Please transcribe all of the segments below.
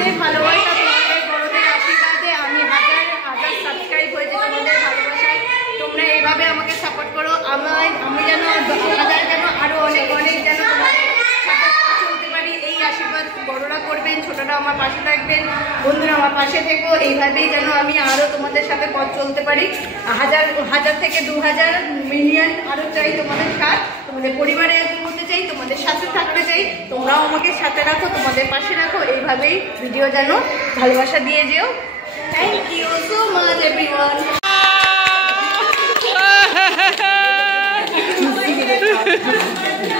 তোমাদের ভালোবাসা, তোমাদের বড়দের আশীর্বাদে আমি হাজার হাজার সাবস্ক্রাইব হয়েছে তোমাদের ভালোবাসায়। তোমরা এইভাবে আমাকে সাপোর্ট করো। আমি যেন 10,000 যেন আরো অনেক অনেক যেন তোমাদের সাথে চলতে পারি, এই আশীর্বাদ বড়রা করবেন, ছোটরা আমার পাশে থাকবেন, বন্ধুরা আমার পাশে থেকো। এইভাবেই যেন আমি আরো তোমাদের সাথে পথ চলতে পারি। হাজার থেকে 2,000 মিলিয়ন আরো চাই তোমাদের সাথ, তোমাদের পরিবারে হতে চাই, তোমাদের সাথে থাকতে চাই। তোমরাও আমাকে সাথে রাখো, তোমাদের পাশে রাখো। এইভাবেই ভিডিও যেন ভালোবাসা দিয়ে যেও। Thank you so much everyone.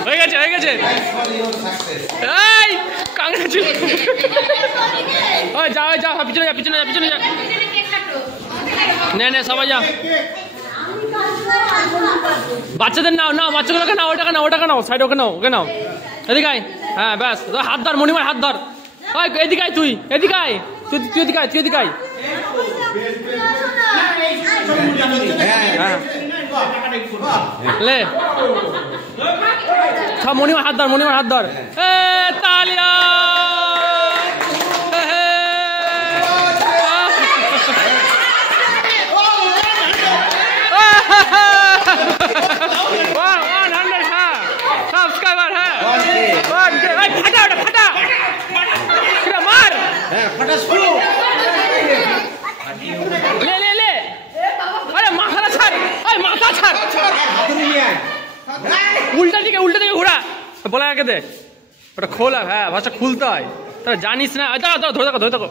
হয়ে গেছে হয়ে গেছে। এই কংগ্রাচুলেশন। ওই যাও যাও, পিছনে যা পিছনে যা পিছনে যা। নে নে সবাই যাও। বাচ্চাদের নাও নাও, বাচ্চাগুলোকে নাও, ওটাকে নাও, ওটাকে নাও, সাইড ওকে নাও, ওকে নাও। এদিকে আয়। হ্যাঁ ব্যাস, হাত ধর মণিমার, হাত ধর। ওই এদিকে আয়, তুই এদিকে আয়, তুই এদিকে আয়, তুই এদিকে আয়। লে সব মণিমার হাত ধর, মণিমার হাত ধর। এ তালিয়া। সাবস্ক্রাইবার হ্যাঁ ফাটা ওটা ফাটা মার ফাটা শুরু। লে লে লে, আরে মাথাটা ছাড়, আরে মাথা ছাড়, উল্টা দিকে ঘোরা। বলা আগে দে ওটা খোলা। হ্যাঁ ভাষা খুলতে হয়, তাহলে জানিস না। ধরে থাকো ধরে থাকো।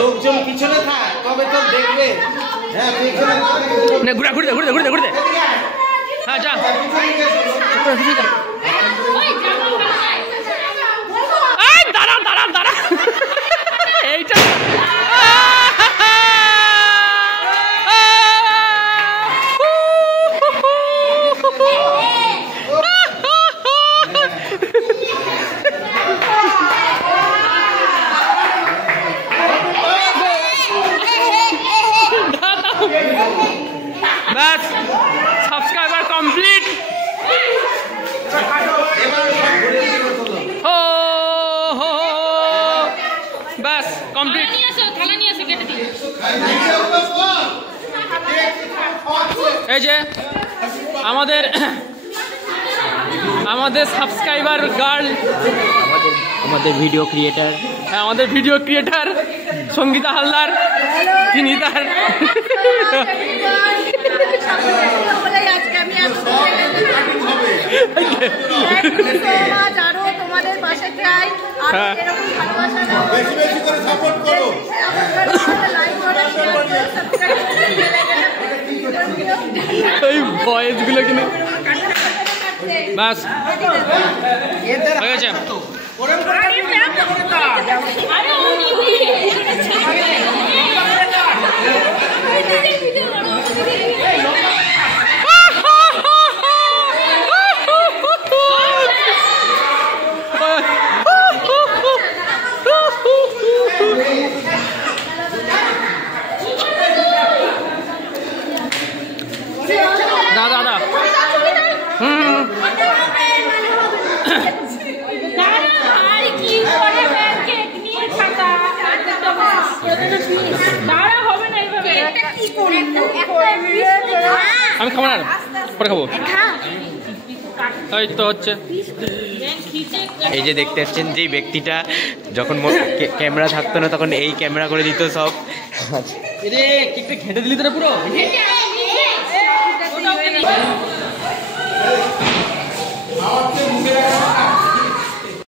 লোকজন পিছনে থাক, তবে তো দেখবে। হ্যাঁ ঘুরে ঘুরে ঘুরে ঘুরে ঘুরে। হ্যাঁ যা। দাঁড়া দাঁড়া দাঁড়া, এইটা ব্যাস, সাবস্ক্রাইবার কমপ্লিট। ব্যাস কমপ্লিট। এই যে আমাদের সাবস্ক্রাইবার গার্ল, আমাদের ভিডিও ক্রিয়েটার, হ্যাঁ আমাদের ভিডিও ক্রিয়েটার সঙ্গীতা হালদার, তিনি তার আরো তোমাদের পাশে চাই, আরো এরকম ভালোবাসা দাও, বেশি বেশি করে সাপোর্ট করো, লাইক করো, শেয়ার করো, সাবস্ক্রাইব করো। এই ভয়েস গুলো কিনে বাস হয়ে গেছে। দাদা দাদা আমি খাবো না, পরে খাবো। এই তো হচ্ছে, এই যে দেখতে পাচ্ছেন যে ব্যক্তিটা যখন ক্যামেরা থাকতো না তখন এই ক্যামেরা করে দিত সব। ঘেটে দিলি তোরা পুরো।